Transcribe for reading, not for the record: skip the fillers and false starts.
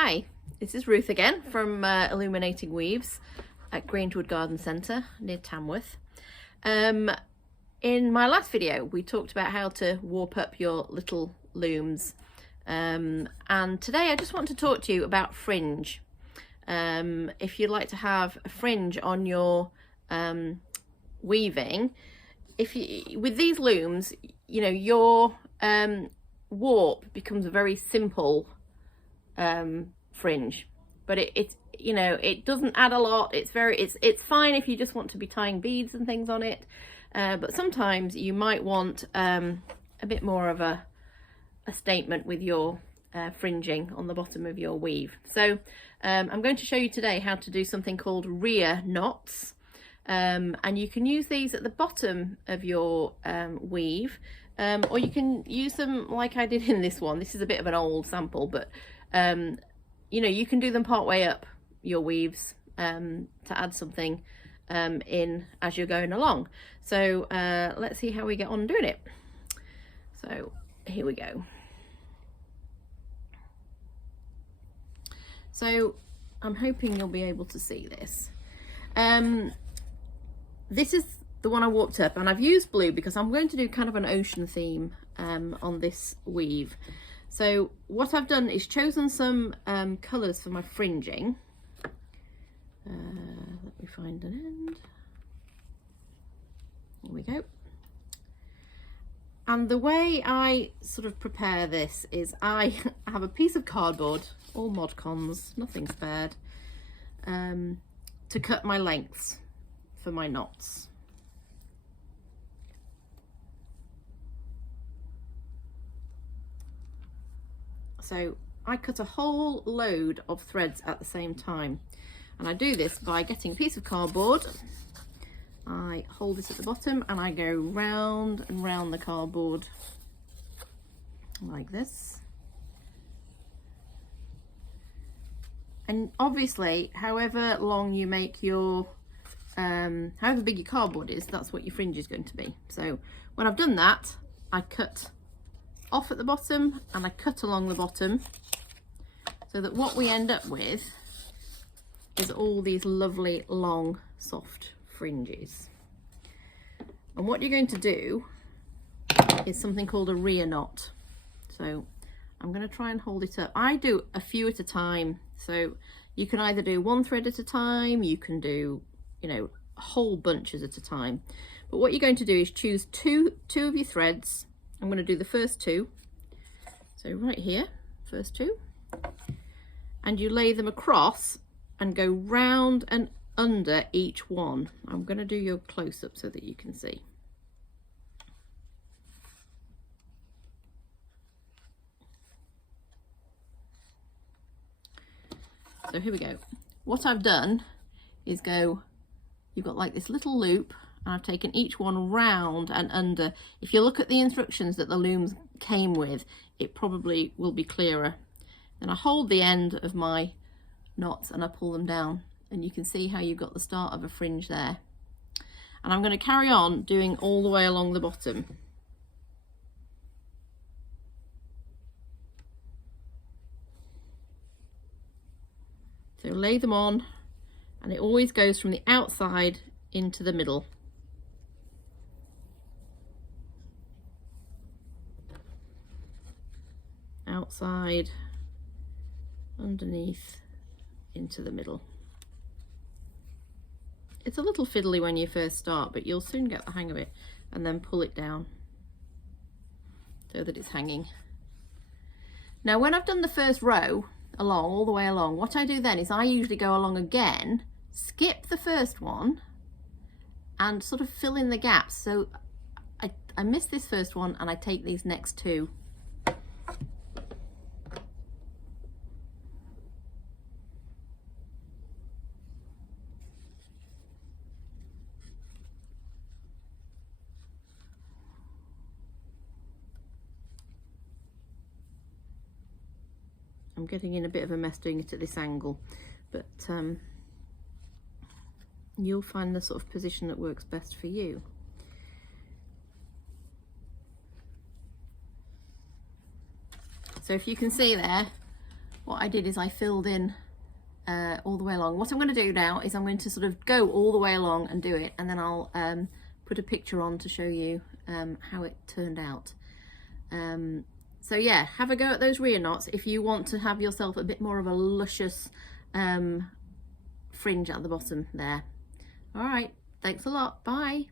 Hi, this is Ruth again from Illuminating Weaves at Grangewood Garden Centre near Tamworth. In my last video we talked about how to warp up your little looms, and today I just want to talk to you about fringe. If you'd like to have a fringe on your weaving, with these looms, you know, your warp becomes a very simple fringe, but it you know, it doesn't add a lot. It's fine if you just want to be tying beads and things on it, but sometimes you might want a bit more of a statement with your fringing on the bottom of your weave. So I'm going to show you today how to do something called rear knots, and you can use these at the bottom of your weave, or you can use them like I did in this one. This is a bit of an old sample, but you know, you can do them part way up your weaves to add something in as you're going along. So let's see how we get on doing it. So here we go. So I'm hoping you'll be able to see this. This is the one I warped up, and I've used blue because I'm going to do kind of an ocean theme on this weave. So what I've done is chosen some colours for my fringing. Let me find an end. Here we go. And the way I sort of prepare this is I have a piece of cardboard, all Mod Cons, nothing spared, to cut my lengths for my knots. So I cut a whole load of threads at the same time, and I do this by getting a piece of cardboard. I hold it at the bottom and I go round and round the cardboard like this. And obviously, however long you make your, however big your cardboard is, that's what your fringe is going to be. So when I've done that, I cut off at the bottom and I cut along the bottom, so that what we end up with is all these lovely long soft fringes. And what you're going to do is something called a rear knot. So I'm going to try and hold it up. I do a few at a time, so you can either do one thread at a time, you can do, you know, whole bunches at a time. But what you're going to do is choose two of your threads. I'm going to do the first two, so right here, first two, and you lay them across and go round and under each one. I'm going to do your close-up so that you can see. So here we go. What I've done is you've got like this little loop, and I've taken each one round and under. If you look at the instructions that the looms came with, it probably will be clearer. Then I hold the end of my knots and I pull them down, and you can see how you've got the start of a fringe there. And I'm going to carry on doing all the way along the bottom. So lay them on, and it always goes from the outside into the middle. Outside, underneath, into the middle. It's a little fiddly when you first start, but you'll soon get the hang of it, and then pull it down so that it's hanging. Now when I've done the first row along, all the way along, what I do then is I usually go along again, skip the first one, and sort of fill in the gaps. So I miss this first one and I take these next two. I'm getting in a bit of a mess doing it at this angle, but you'll find the sort of position that works best for you. So if you can see there, what I did is I filled in all the way along. What I'm going to do now is I'm going to sort of go all the way along and do it, and then I'll put a picture on to show you how it turned out. So yeah, have a go at those rear knots if you want to have yourself a bit more of a luscious fringe at the bottom there. All right, thanks a lot, bye.